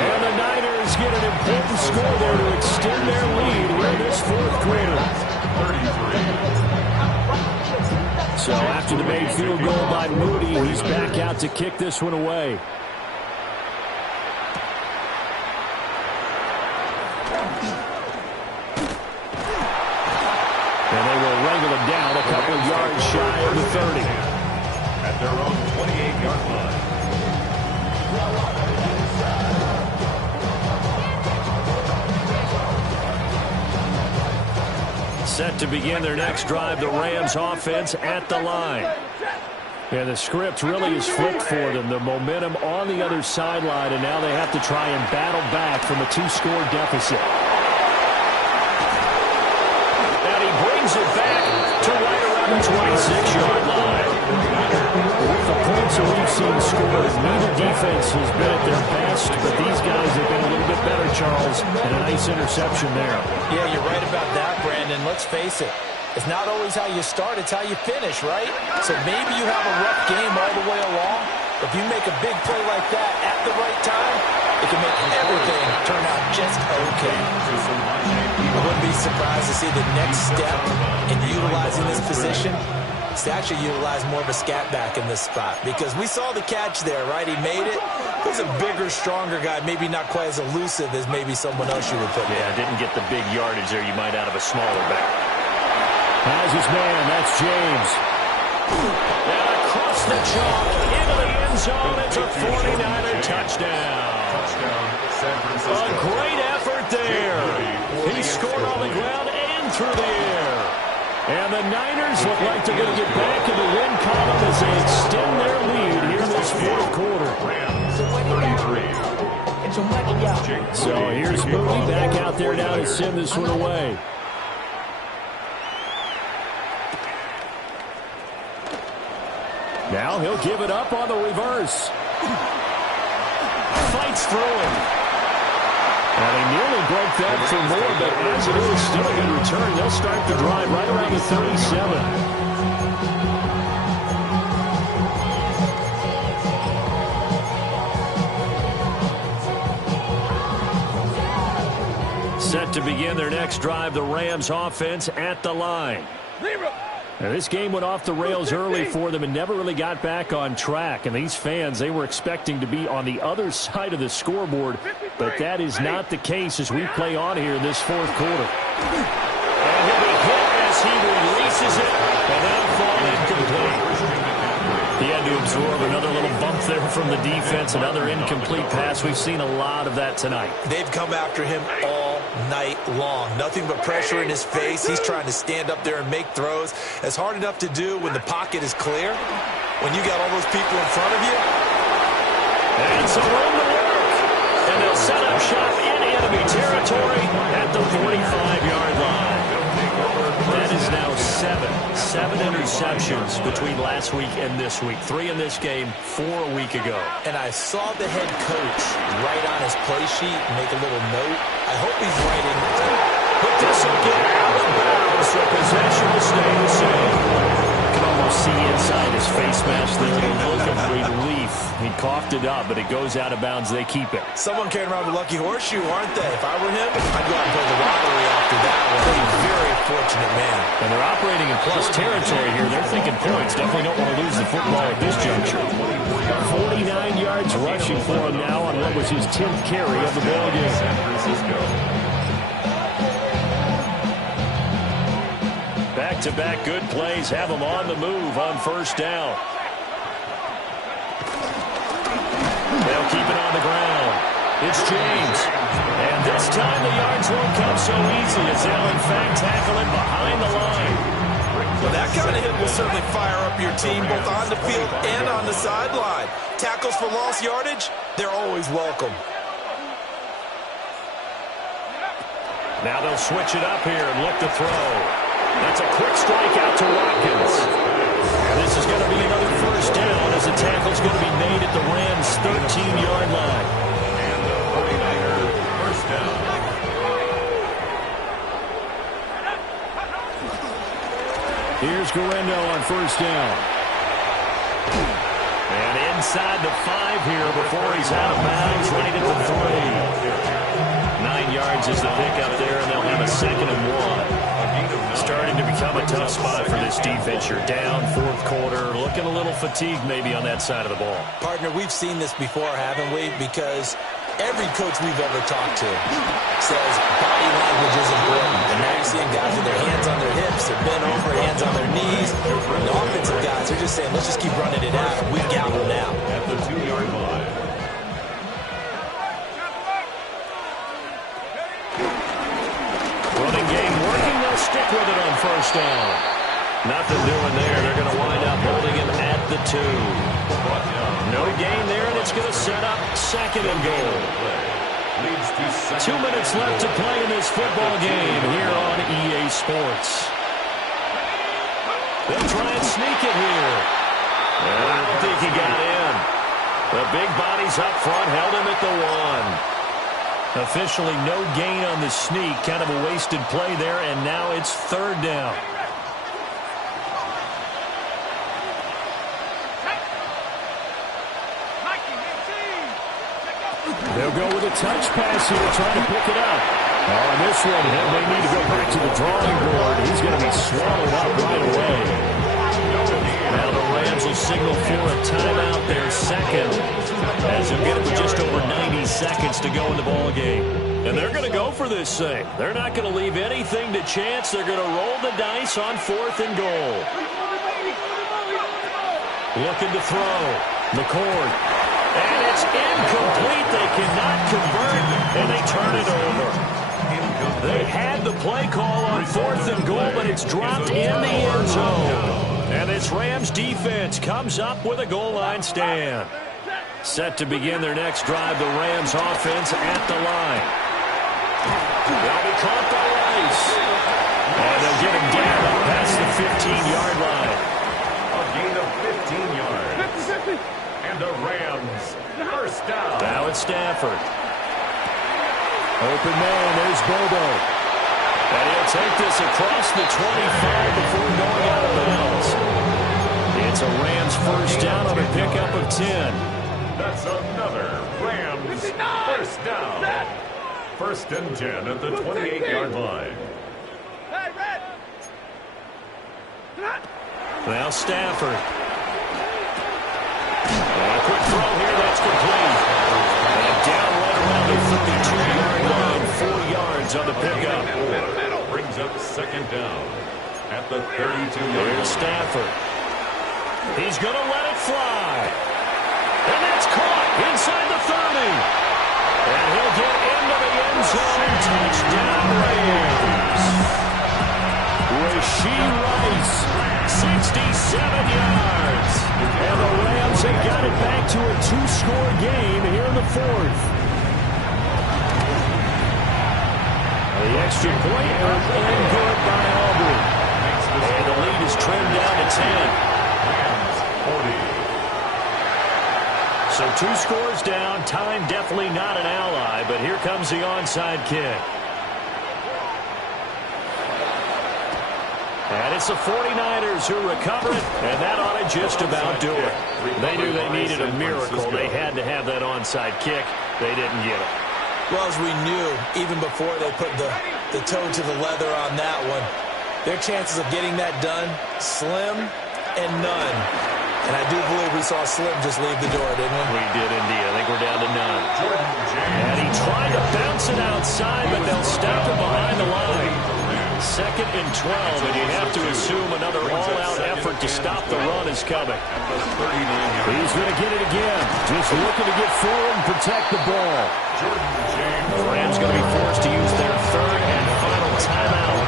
And the Niners get an important score there to extend their lead in this 4th quarter. 33. So after the made field goal by Moody, he's back out to kick this one away. And they will wrangle him down a couple of yards shy of the 30. At their own 28-yard line. Set to begin their next drive, the Rams offense at the line. And the script really is flipped for them. The momentum on the other sideline, and now they have to try and battle back from a 2-score deficit. And he brings it back to right around the 26-yard line. With the points that we've seen scored, neither defense has been at their best, but these guys have been a little bit better, Charles, and a nice interception there. Yeah, you're right about that, Brandon. Let's face it. It's not always how you start, it's how you finish, right? So maybe you have a rough game all the way along. If you make a big play like that at the right time, it can make everything turn out just okay. I wouldn't be surprised to see the next step in utilizing this position is to actually utilize more of a scat back in this spot. Because we saw the catch there, right? He made it. He's a bigger, stronger guy, maybe not quite as elusive as maybe someone else you would put there. Yeah, didn't get the big yardage there you might out of a smaller back. Has his man, that's James. And across the chalk, into the end zone, it's a 49er touchdown. A great effort there. He scored on the ground and through the air. And the Niners look like they're going to get back in the win column as they extend their lead here in this 4th quarter. So here's Moody back out there now to send this one away. Now he'll give it up on the reverse. Fights through him. And he nearly broke that for more, but as it is, still a good return. They'll start the drive right around the 37. Set to begin their next drive, the Rams offense at the line. Now, this game went off the rails early for them and never really got back on track. And these fans, they were expecting to be on the other side of the scoreboard, but that is not the case as we play on here in this 4th quarter. And he'll be hit as he releases it, and that'll fall incomplete. He had to absorb another little bump there from the defense, another incomplete pass. We've seen a lot of that tonight. They've come after him all night long. Nothing but pressure in his face. He's trying to stand up there and make throws. It's hard enough to do when the pocket is clear. When you got all those people in front of you. And some room to work. And they'll set up shop in enemy territory at the 45-yard line. That is now 7 interceptions between last week and this week. 3 in this game, 4 a week ago. And I saw the head coach write on his play sheet, make a little note. I hope he's writing. But this will get out of bounds, so possession will stay the same. You can almost see inside his face mask there, the look of relief. He coughed it up, but it goes out of bounds. They keep it. Someone carrying around the lucky horseshoe, aren't they? If I were him, I'd go out and play the lottery after that one. He's a very fortunate man. And they're operating in plus territory here. They're thinking points. Definitely don't want to lose the football at this juncture. 49 yards rushing for him now on what was his 10th carry of the ball game. Back back-to-back good plays have them on the move on first down. They'll keep it on the ground. It's James. And this time the yards won't come so easy as they'll in fact tackle it behind the line. Well, that kind of hit will certainly fire up your team both on the field and on the sideline. Tackles for lost yardage, they're always welcome. Now they'll switch it up here and look to throw. That's a quick strike out to Watkins. And this is going to be another first down as the tackle's going to be made at the Rams' 13-yard line. And the 49er first down. Here's Guerrero on first down. And inside the 5 here before he's out of bounds, right at the 3. 9 yards is the pickup there, and they'll have a 2nd and 1. Starting to become a tough spot for this defense. You're down fourth quarter, looking a little fatigued maybe on that side of the ball. Partner, we've seen this before, haven't we? Because every coach we've ever talked to says body language is important. And now you're seeing guys with their hands on their hips, they're bent over, hands on their knees. And the offensive guys are just saying, let's just keep running it out. We've got them now. At the 2-yard line. Running game working, they'll stick with it on first down. Nothing doing there. They're going to wind up holding him at the 2. No gain there, and it's going to set up 2nd and goal. 2 minutes left to play in this football game here on EA Sports. They'll try and sneak it here. And I don't think he got in. The big bodies up front held him at the 1. Officially no gain on the sneak. Kind of a wasted play there, and now it's 3rd down. They'll go with a touch pass here, trying to pick it up. On this one, they may need to go back to the drawing board. He's going to be swallowed up right away. Now the Rams will signal for a timeout, their 2nd, as they'll get it with just over 90 seconds to go in the ball game. And they're going to go for this thing. They're not going to leave anything to chance. They're going to roll the dice on 4th and goal. Looking to throw. McCord. And it's incomplete. They cannot convert, and they turn it over. They had the play call on 4th and goal, but it's dropped in the end zone. And this Rams defense comes up with a goal line stand. Set to begin their next drive, the Rams offense at the line. They'll be caught by Rice. And they'll get him down up past the 15-yard line. A gain of 15 yards. And the Rams first down. Now it's Stafford. Open man, there's Bobo. And he'll take this across the 25 before going out of bounds. It's a Rams first down on a pickup of 10. That's another Rams first down. 1st and 10 at the 28-yard line. Now Stafford. And a quick throw here, that's complete. And down right around the 32-yard line, 4 yards on the pickup. Brings up 2nd down at the 32-yard line. Here's Stafford. He's going to let it fly. And that's caught inside the 30. And he'll get into the end zone. Touchdown, Rams. Rashee Rice, 67 yards. And the Rams have got it back to a 2-score game here in the 4th. The extra point up and good by Aubrey. And the lead is trimmed down to 10. Rams 40. So 2 scores down. Time definitely not an ally, but here comes the onside kick. And it's the 49ers who recover it, and that ought to just about do it. They knew they needed a miracle. They had to have that onside kick. They didn't get it. Well, as we knew, even before they put the toe to the leather on that one, their chances of getting that done, slim and none. And I do believe we saw Slim just leave the door, didn't we? We did indeed. I think we're down to none. And he tried to bounce it outside, but they'll stop it behind the line. 2nd 2nd and 12, and you have to assume another all-out effort to stop the run is coming. He's going to get it again. Just looking to get forward and protect the ball. The Rams going to be forced to use their 3rd and final timeout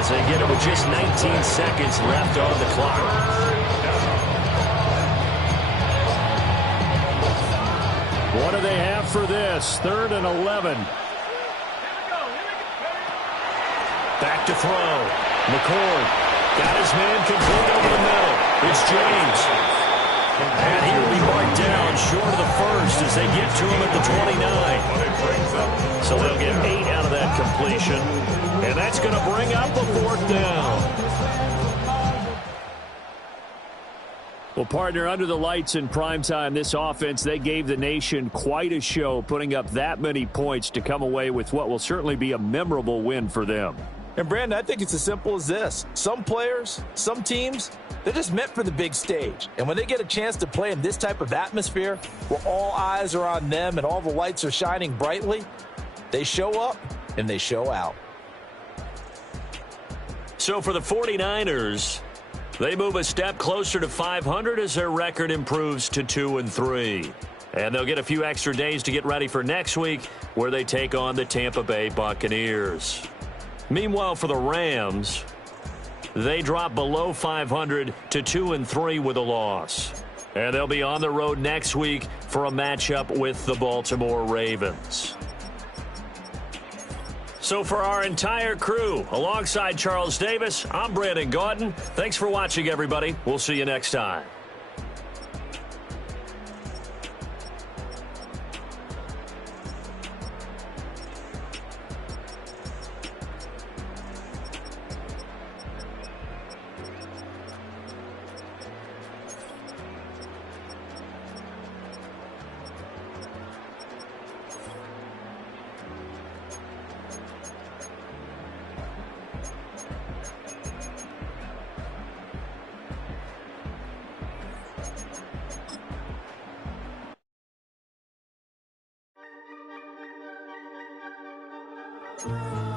as they get it with just 19 seconds left on the clock. What do they have for this? 3rd and 11. Back to throw. McCord got his man complete over the middle. It's James. And he will be marked down short of the first as they get to him at the 29. So they'll get 8 out of that completion. And that's going to bring up a 4th down. Well, partner, under the lights in primetime, this offense, they gave the nation quite a show, putting up that many points to come away with what will certainly be a memorable win for them. And, Brandon, I think it's as simple as this. Some players, some teams, they're just meant for the big stage. And when they get a chance to play in this type of atmosphere where all eyes are on them and all the lights are shining brightly, they show up and they show out. So for the 49ers, they move a step closer to 500 as their record improves to 2-3. And they'll get a few extra days to get ready for next week where they take on the Tampa Bay Buccaneers. Meanwhile, for the Rams, they drop below 500 to 2-3 with a loss. And they'll be on the road next week for a matchup with the Baltimore Ravens. So for our entire crew, alongside Charles Davis, I'm Brandon Gaudin. Thanks for watching, everybody. We'll see you next time. Thank you.